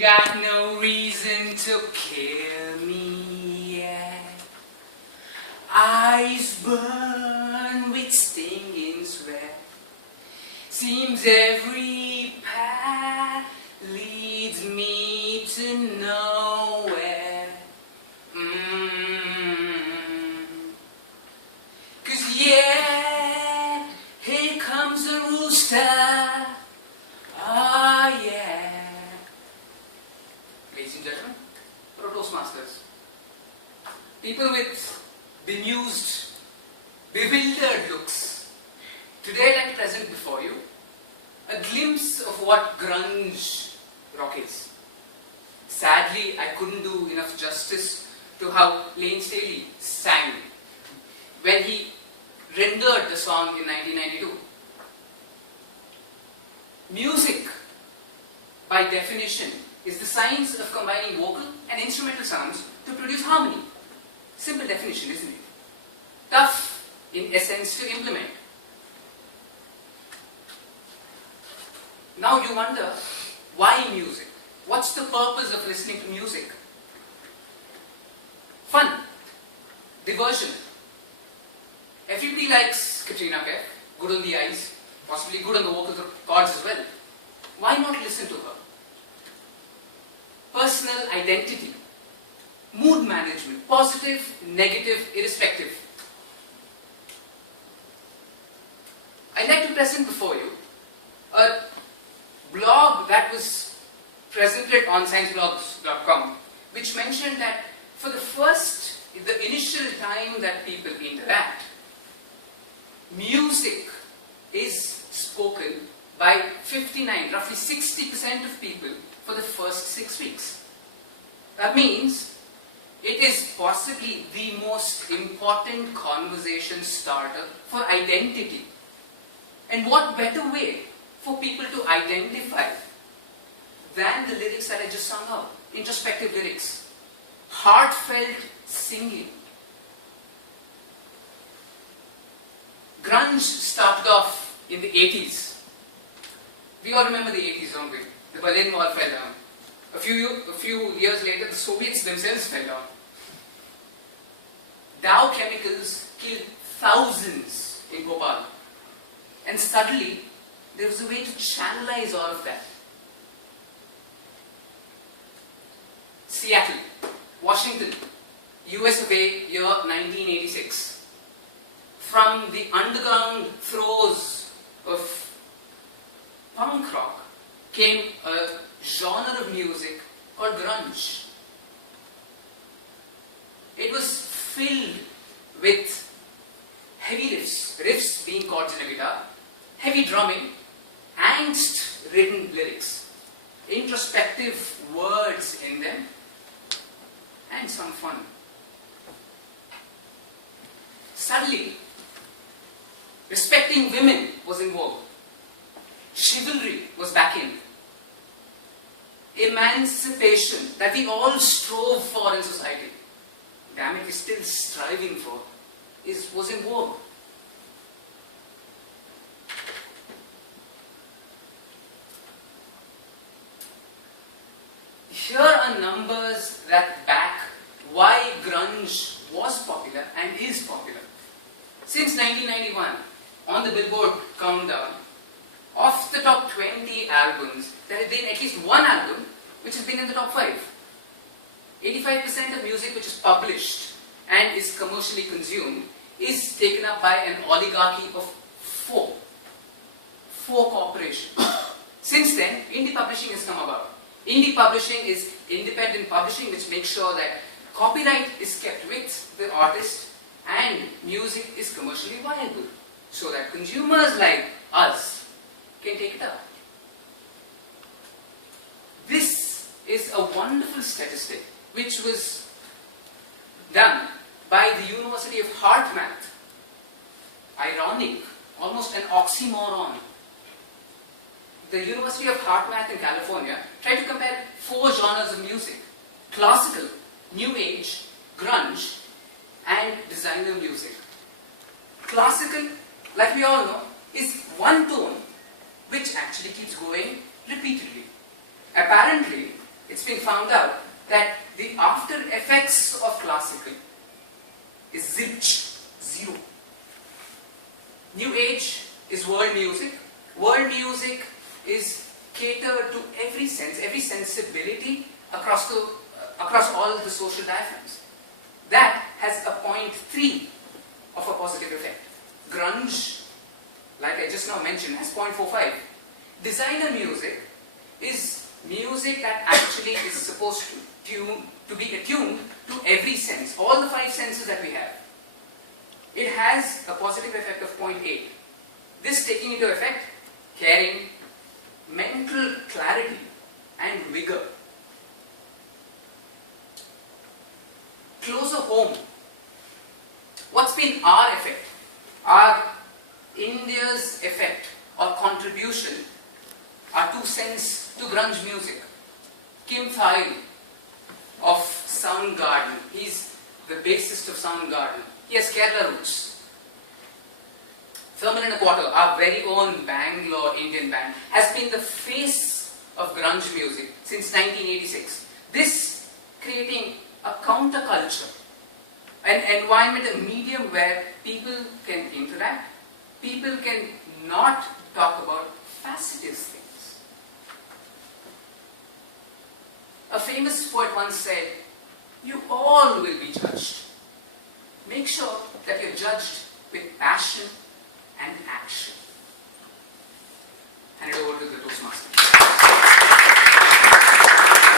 Got no reason to kill me yet. Eyes burn with stinging sweat. Seems every path leads me to nowhere. 'Cause yeah, here comes the rooster. Ah yeah. Ladies and gentlemen, Toastmasters. People with bemused, bewildered looks. Today I'd like to present before you a glimpse of what grunge rock is. Sadly, I couldn't do enough justice to how Lane Staley sang when he rendered the song in 1992. Music, by definition, is the science of combining vocal and instrumental sounds to produce harmony. Simple definition, isn't it? Tough, in essence, to implement. Now you wonder, why music? What's the purpose of listening to music? Fun, diversion. Everybody likes Katrina Kaif, good on the eyes, possibly good on the vocal cords as well. Why not listen to her? Personal identity, mood management, positive, negative, irrespective. I'd like to present before you a blog that was presented on scienceblogs.com, which mentioned that for the initial time that people interact, music is spoken by 59, roughly 60% of people for the first 6 weeks. That means it is possibly the most important conversation starter for identity. And what better way for people to identify than the lyrics that I just sung out? Introspective lyrics, heartfelt singing. Grunge started off in the 80s. We all remember the 80s, don't we? The Berlin Wall fell down. A few years later, the Soviets themselves fell down. Dow Chemicals killed thousands in Bhopal. And suddenly, there was a way to channelize all of that. Seattle, Washington, US of A, year 1986. From the underground throes of punk rock came a genre of music called grunge. It was filled with heavy riffs being chords in a guitar, heavy drumming, angst-ridden lyrics, introspective words in them, and some fun. Suddenly, respecting women was in vogue. Chivalry was back in. Emancipation that we all strove for in society, damn it, we're still striving for, was in vogue. Here are numbers that back why grunge was popular and is popular. Since 1991, on the Billboard Countdown, of the top 20 albums, there has been at least one album which has been in the top 5. 85% of music which is published and is commercially consumed is taken up by an oligarchy of 4 corporations. Since then, indie publishing has come about. Indie publishing is independent publishing, which makes sure that copyright is kept with the artist and music is commercially viable, so that consumers like us can take it up. This is a wonderful statistic which was done by the University of Hartmouth. Ironic, almost an oxymoron. The University of Hartmouth in California tried to compare 4 genres of music: classical, new age, grunge, and designer music. Classical, like we all know, is one tone which actually keeps going repeatedly. Apparently, it's found out that the after effects of classical is zilch, zero. New age is world music. World music is catered to every sense, every sensibility across all the social diaphragms. That has a 0.3 of a positive effect. Grunge, like I just now mentioned, has 0.45. Designer music is music that actually is supposed to be attuned to every sense, all the 5 senses that we have. It has a positive effect of 0.8. This taking into effect caring, mental clarity and vigor. Closer home, what's been our effect? Our India's effect or contribution, our 2 cents to grunge music. Kim Thayil of Soundgarden, he's the bassist of Soundgarden. He has Kerala roots. Thermal and a Quarter, our very own Bangalore Indian band, has been the face of grunge music since 1986. This creating a counterculture, an environment, a medium where people can interact, people can not talk about fastidious things. A famous poet once said, "You all will be judged. Make sure that you're judged with passion